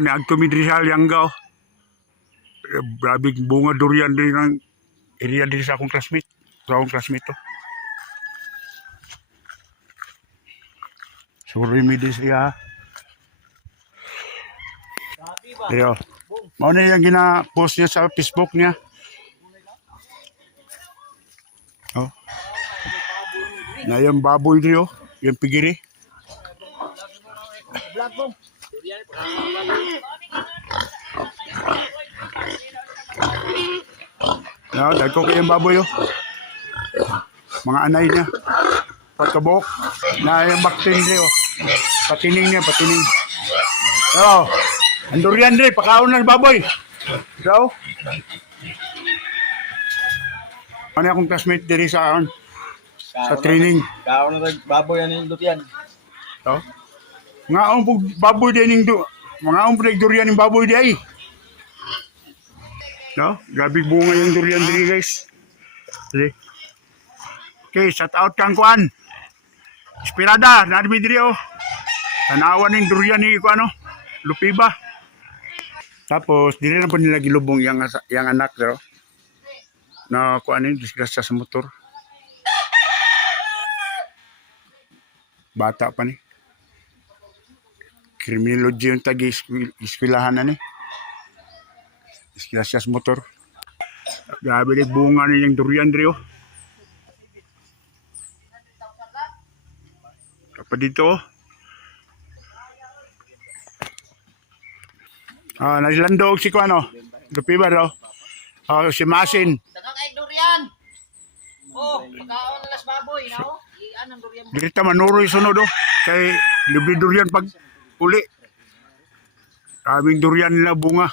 ni Agtumidri sa Lianggaw. Grabing bunga durian din ng area din sa akong classmate. Sa akong classmate to. Surimi din siya. Pero, mau na yung gina-post niya sa Facebook niya. Oh. Na yung baboy niyo, yung pigiri. No, dahil ko kayong baboy oh. Mga anay niya. Pagkabok. Na yung baktin niyo. Patining niya, patining. Oh, andurian rin, pakaon ng baboy. So, ano akong classmate diri sa training. Kaon na baboy yan yung dutian. So, mga ang baboy din yung mga ang durian yung baboy di ay. No, grabe bunga yung durian diri guys. Okay, shout out kang kuan. Inspirada, narmi diri oh. Tanawan ng durian ni ko ano, Lupiba. Tapos dili na pa nila gilubong yang anak pero na kuan ni disgrasya sa motor. Bata pa ni. Criminology yung tagi-eskwelahan na ni. Disgrasya sa motor. Grabe ni bunga ni yung durian diri oh. Kapag dito oh. Naglandog si Kuano. Lupiba daw. Si Masin. Dagang ay durian. Oh, pagkaon na las baboy, no? Ian ang durian. Dirita manuroy sunod oh. Kay libre durian pag uli. Kaming durian nila bunga.